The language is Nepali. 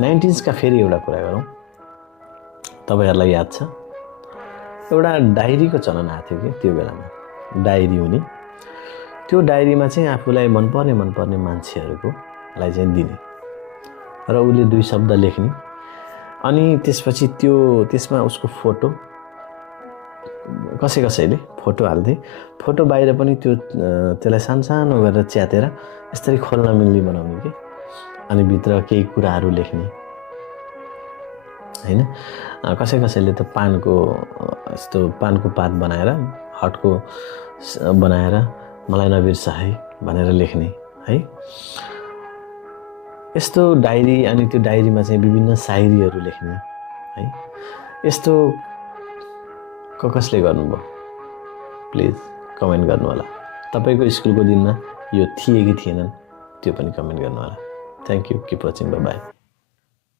90s का फेरि एउटा कुरा गरौँ। तपाईहरुलाई याद छ एउटा डायरीको चलन आएको थियो कि त्यो बेलामा, डायरी हुने। त्यो डायरीमा चाहिँ आफूलाई मनपर्ने मान्छेहरुकोलाई चाहिँ दिने र उले 2 शब्द लेख्ने अनि त्यसपछि त्यसमा उसको फोटो कसैले फोटो हाल्थे। फोटो बाहिर पनि त्यसलाई सानो गरेर च्यातेर यसरी खोल्न मिल्ने बनाउने के अनि भित्र केही कुराहरु लेख्ने हैन। कसैले त पानको पात बनाएर हटको बनाएर मलाई नबिर्स है भनेर लेख्ने है। यस्तो डायरी अनि त्यो डायरीमा चाहिँ विभिन्न शायरीहरु लेख्ने है। यस्तो कसले गर्नुभयो प्लिज कमेन्ट गर्नु होला। तपाईको स्कुलको दिनमा यो थिए कि थिएनन् त्यो पनि कमेन्ट गर्नु होला। Thank you, keep watching, bye bye.